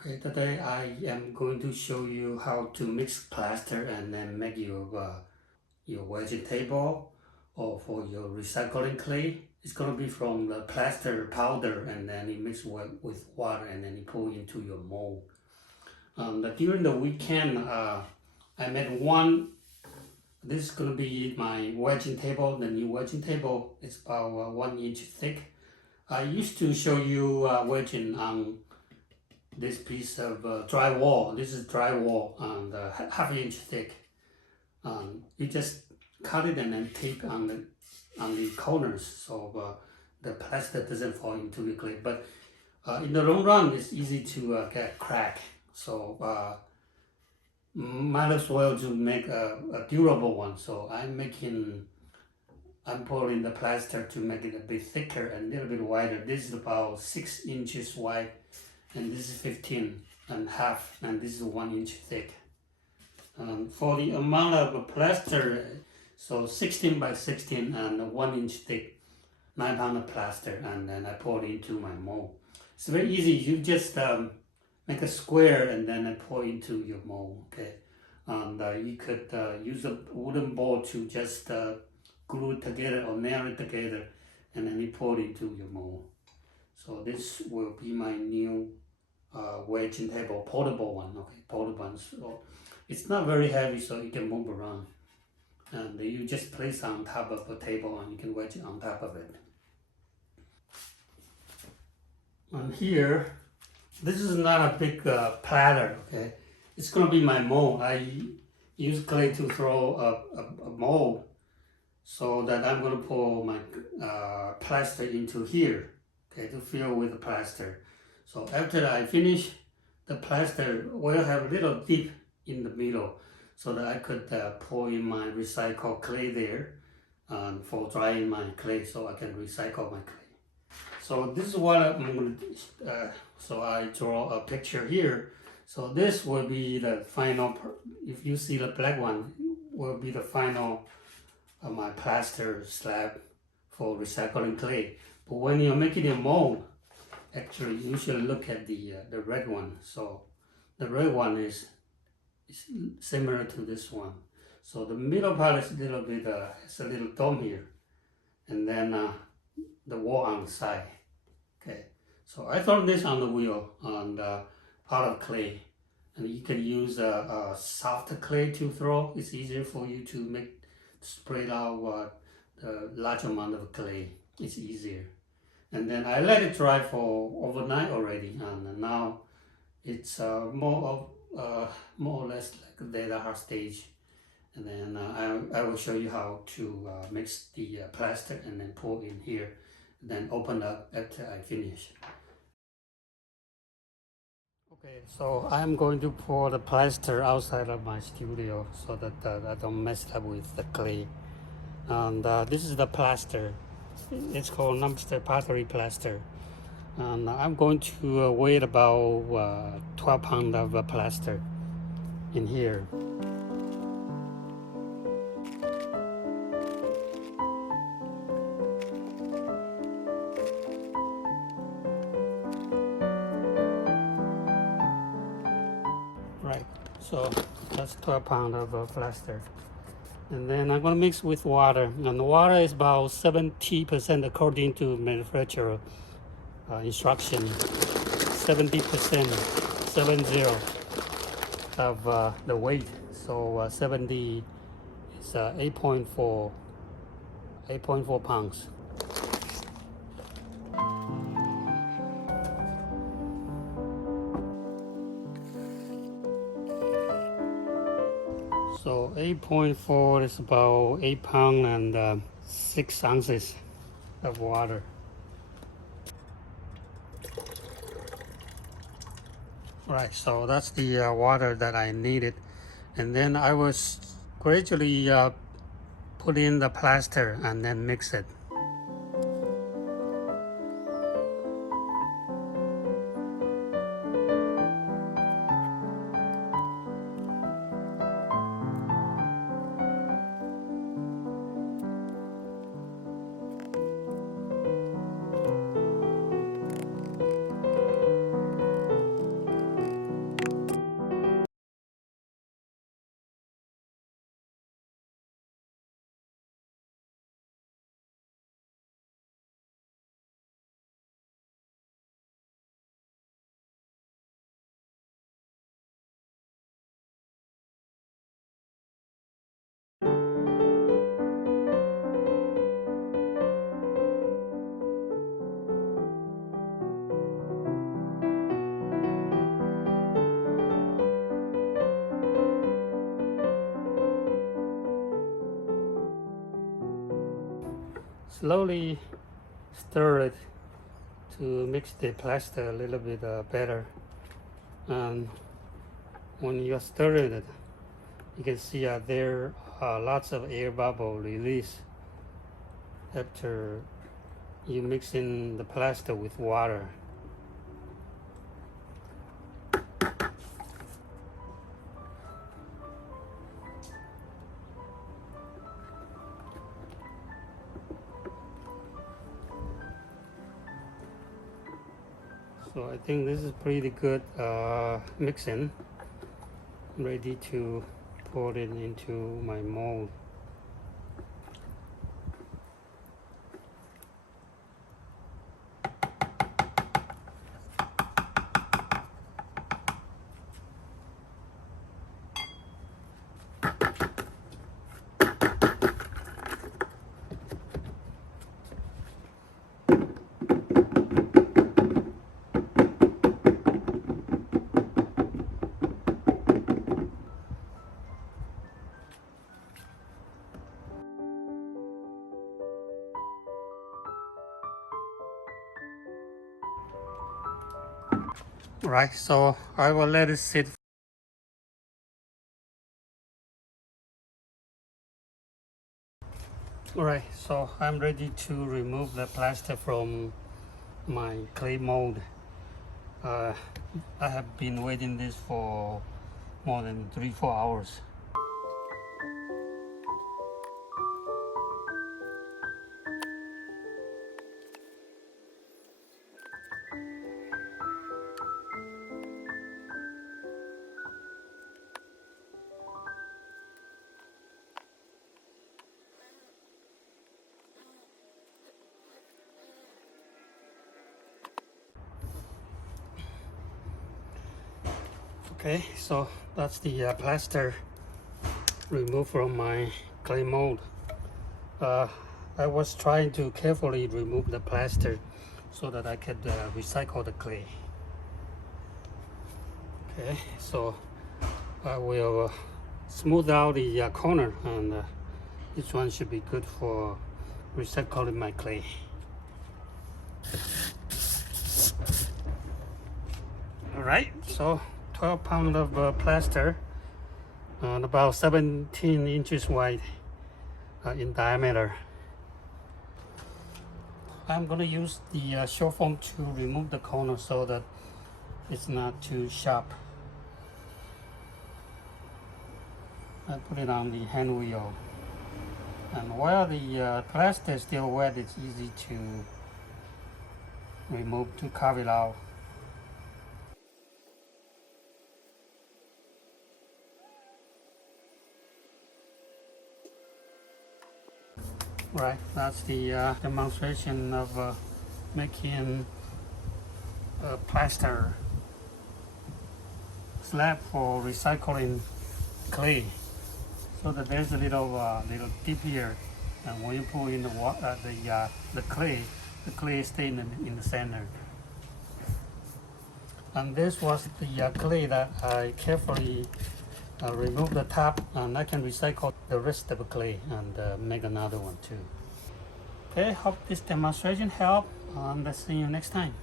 Okay, today I am going to show you how to mix plaster and then make your wedging table or for your recycling clay. It's going to be from the plaster powder and then you mix with water and then you pour into your mold. During the weekend, I made one. This is going to be my wedging table. The new wedging table is about 1 inch thick. I used to show you wedging on this piece of drywall. This is drywall and half inch thick. You just cut it and then tape on the corners so the plaster doesn't fall into the clay. But in the long run, it's easy to get crack. So might as well to make a durable one. So I'm pouring the plaster to make it a bit thicker and a little bit wider. This is about 6 inches wide, and this is 15 and half, and this is 1 inch thick. For the amount of plaster, so 16 by 16 and 1 inch thick, 9 pounds of plaster, and then I pour it into my mold. It's very easy. You just make a square and then I pour into your mold. Okay, and you could use a wooden ball to just glue it together or nail it together, and then you pour it into your mold. So this will be my new wedging table, portable one. Okay, portable one. So it's not very heavy, so you can move around. And you just place on top of a table and you can wedge it on top of it. And here, this is not a big platter, okay? It's gonna be my mold. I use clay to throw a mold so that I'm gonna pour my plaster into here, okay, to fill with the plaster. So after I finish, the plaster will have a little dip in the middle so that I could pour in my recycled clay there for drying my clay so I can recycle my clay. So this is what I'm going to so I draw a picture here. So this will be the final, if you see the black one, will be the final my plaster slab for recycling clay. But when you're making a mold, actually you should look at the red one. So the red one is similar to this one. So the middle part is a little bit, it's a little dome here, and then the wall on the side. Okay, so I throw this on the wheel and out of clay, and you can use a softer clay to throw. It's easier for you to spread out the large amount of clay. It's easier. And then I let it dry for overnight already, and now it's more or less like the data hard stage. And then I will show you how to mix the plaster and then pour in here, then open up after I finish. Okay, so I'm going to pour the plaster outside of my studio so that I don't mess up with the clay. And this is the plaster. It's called Numster pottery plaster. And I'm going to weigh about 12 pounds of plaster in here. Right, so that's 12 pounds of plaster. And then I'm going to mix with water. And the water is about 70% according to manufacturer instruction. 70%, 70 of the weight. So 70 is 8.4 pounds. So 8.4 is about 8 pounds and 6 ounces of water. Right, so that's the water that I needed. And then I will gradually put in the plaster and then mix it. slowly stir it to mix the plaster a little bit better. And when you are stirring it, you can see there are lots of air bubble release after you mix in the plaster with water. So I think this is pretty good mixing. I'm ready to pour it into my mold. Right, so I will let it sit. Alright, so I'm ready to remove the plaster from my clay mold. I have been waiting this for more than 3-4 hours. Okay, so that's the plaster removed from my clay mold. I was trying to carefully remove the plaster so that I could recycle the clay. Okay, so I will smooth out the corner, and this one should be good for recycling my clay. Alright, so 12 pounds of plaster and about 17 inches wide in diameter. I'm going to use the short form to remove the corner so that it's not too sharp. I put it on the hand wheel, and while the plaster is still wet, it's easy to remove, to carve it out. Right, that's the demonstration of making a plaster slab for recycling clay. So that there's a little dip here, and when you pour in the water, the clay stays in the center. And this was the clay that I carefully remove the top, and I can recycle the rest of the clay and make another one too. Okay, hope this demonstration helped, and see you next time.